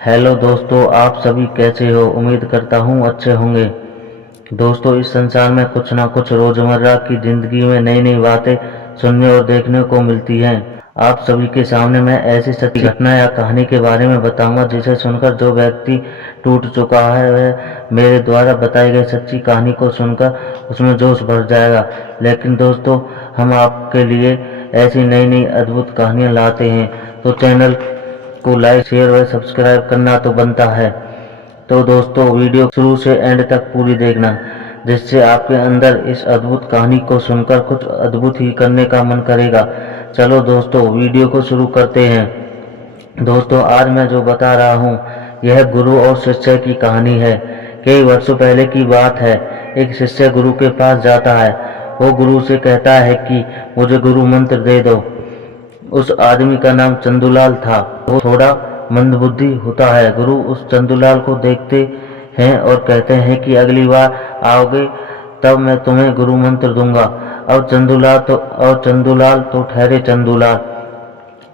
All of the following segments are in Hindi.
हेलो दोस्तों, आप सभी कैसे हो। उम्मीद करता हूँ अच्छे होंगे। दोस्तों, इस संसार में कुछ ना कुछ रोजमर्रा की जिंदगी में नई नई बातें सुनने और देखने को मिलती हैं। आप सभी के सामने मैं ऐसी सच्ची घटना या कहानी के बारे में बताऊंगा जिसे सुनकर जो व्यक्ति टूट चुका है वह मेरे द्वारा बताई गई सच्ची कहानी को सुनकर उसमें जोश भर जाएगा। लेकिन दोस्तों, हम आपके लिए ऐसी नई नई अद्भुत कहानियां लाते हैं, तो चैनल को लाइक शेयर व सब्सक्राइब करना तो बनता है। तो दोस्तों, वीडियो शुरू से एंड तक पूरी देखना, जिससे आपके अंदर इस अद्भुत कहानी को सुनकर कुछ अद्भुत ही करने का मन करेगा। चलो दोस्तों, वीडियो को शुरू करते हैं। दोस्तों, आज मैं जो बता रहा हूँ यह गुरु और शिष्य की कहानी है। कई वर्षों पहले की बात है। एक शिष्य गुरु के पास जाता है। वो गुरु से कहता है कि मुझे गुरु मंत्र दे दो। उस आदमी का नाम चंदूलाल था। वो थोड़ा मंदबुद्धि होता है। गुरु उस चंदूलाल को देखते हैं और कहते हैं कि अगली बार आओगे तब मैं तुम्हें गुरु मंत्र दूंगा। अब चंदूलाल तो ठहरे चंदूलाल।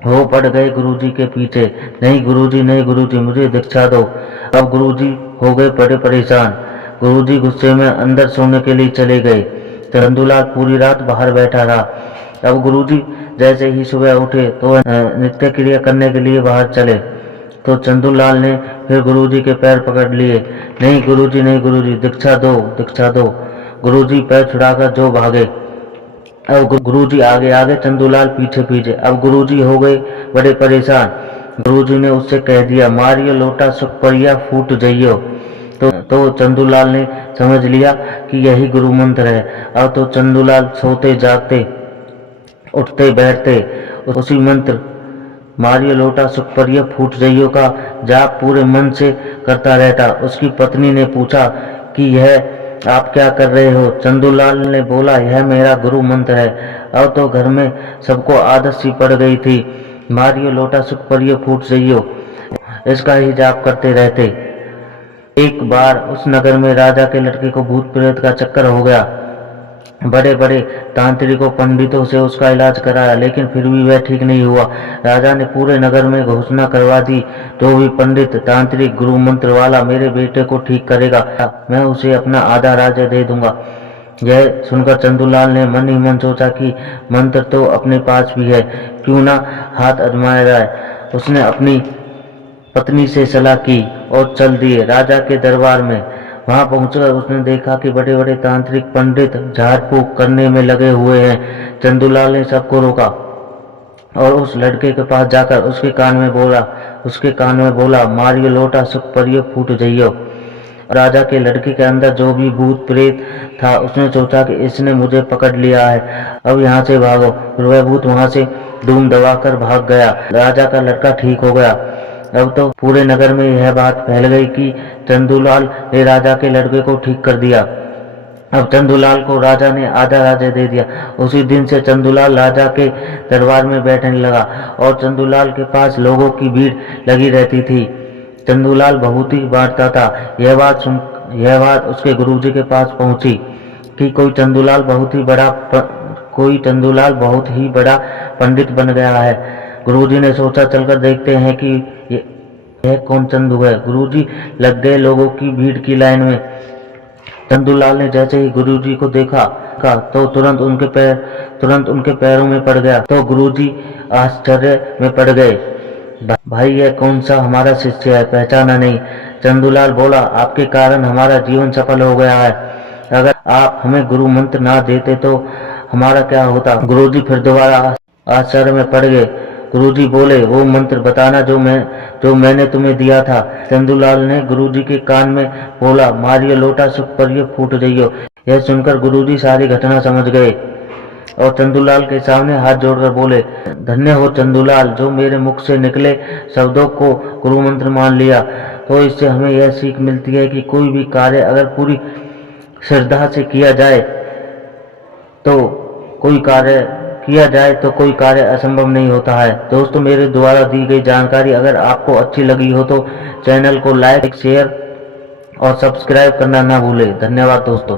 वो पड़ गए गुरुजी के पीछे। नहीं गुरुजी, नहीं गुरुजी, मुझे दीक्षा दो। अब गुरुजी हो गए बड़े परेशान। गुरुजी गुस्से में अंदर सोने के लिए चले गए। चंदूलाल पूरी रात बाहर बैठा रहा। अब गुरुजी जैसे ही सुबह उठे तो नित्य क्रिया करने के लिए बाहर चले, तो चंदूलाल ने फिर गुरुजी के पैर पकड़ लिए। नहीं गुरुजी, नहीं गुरुजी, दीक्षा दो, दीक्षा दो। गुरुजी पैर छुड़ाकर जो भागे। अब गुरुजी आगे आगे, चंदूलाल पीछे पीछे। अब गुरुजी हो गए बड़े परेशान। गुरुजी ने उससे कह दिया, मारियो लोटा सुख परिया फूट जइयो। तो चंदूलाल ने समझ लिया कि यही गुरु मंत्र है। अब तो चंदूलाल सोते जागते उठते बैठते उसी मंत्र मारियो लोटा सुख परिया फूट जइयो का जाप पूरे मन से करता रहता। उसकी पत्नी ने पूछा कि यह आप क्या कर रहे हो। चंदूलाल ने बोला, यह मेरा गुरु मंत्र है। अब तो घर में सबको आदत सी पड़ गई थी। मारियो लोटा सुख परिया फूट जइयो, इसका ही जाप करते रहते। एक बार उस नगर में राजा के लड़के को भूत प्रेत का चक्कर हो गया। बड़े बड़े तांत्रिकों पंडितों से उसका इलाज कराया, लेकिन फिर भी वह ठीक नहीं हुआ। राजा ने पूरे नगर में घोषणा करवा दी, जो भी पंडित तांत्रिक गुरु मंत्र वाला मेरे बेटे को ठीक करेगा, मैं उसे अपना आधा राज्य दे दूंगा। यह सुनकर चंदूलाल ने मन ही मन सोचा कि मंत्र तो अपने पास भी है, क्यों ना हाथ आजमाया जाए। उसने अपनी पत्नी से सलाह की और चल दिए राजा के दरबार में। वहां पहुंचकर उसने देखा कि बड़े बड़े तांत्रिक पंडित झाड़ फूक करने में लगे हुए हैं। चंदूलाल ने सबको रोका और उस लड़के के पास जाकर उसके कान में बोला मारियो लोटा सुख परियो फूट जइयो। राजा के लड़के के अंदर जो भी भूत प्रेत था, उसने सोचा कि इसने मुझे पकड़ लिया है, अब यहाँ से भागो। वह भूत वहां से धूम दबाकर भाग गया। राजा का लड़का ठीक हो गया। अब तो पूरे नगर में यह बात फैल गई कि चंदूलाल ने राजा के लड़के को ठीक कर दिया। अब चंदूलाल को राजा ने आधा राज्य दे दिया। उसी दिन से चंदूलाल राजा के दरबार में बैठने लगा और चंदूलाल के पास लोगों की भीड़ लगी रहती थी। चंदूलाल बहुत ही बांटता था। यह बात उसके गुरुजी के पास पहुंची कि कोई चंदूलाल बहुत ही बड़ा पंडित बन गया है। गुरुजी ने सोचा, चलकर देखते हैं कि यह कौन चंदू है। गुरुजी लग गए लोगों की भीड़ की लाइन में। चंदूलाल ने जैसे ही गुरुजी को देखा तो तुरंत उनके पैरों में पड़ गया। तो गुरुजी आश्चर्य में पड़ गए। भाई, यह कौन सा हमारा शिष्य है, पहचाना नहीं। चंदूलाल बोला, आपके कारण हमारा जीवन सफल हो गया है। अगर आप हमें गुरु मंत्र ना देते तो हमारा क्या होता। गुरुजी फिर दोबारा आश्चर्य में पड़ गए। गुरुजी बोले, वो मंत्र बताना जो मैंने तुम्हें दिया था। चंदूलाल ने गुरुजी के कान में बोला, मारियो लोटा सुख परियो फूट जइयो। यह सुनकर गुरुजी सारी घटना समझ गए और चंदूलाल के सामने हाथ जोड़कर बोले, धन्य हो चंदूलाल, जो मेरे मुख से निकले शब्दों को गुरु मंत्र मान लिया। तो इससे हमें यह सीख मिलती है कि कोई भी कार्य अगर पूरी श्रद्धा से किया जाए तो कोई कार्य असंभव नहीं होता है। दोस्तों, मेरे द्वारा दी गई जानकारी अगर आपको अच्छी लगी हो तो चैनल को लाइक शेयर और सब्सक्राइब करना ना भूलें। धन्यवाद दोस्तों।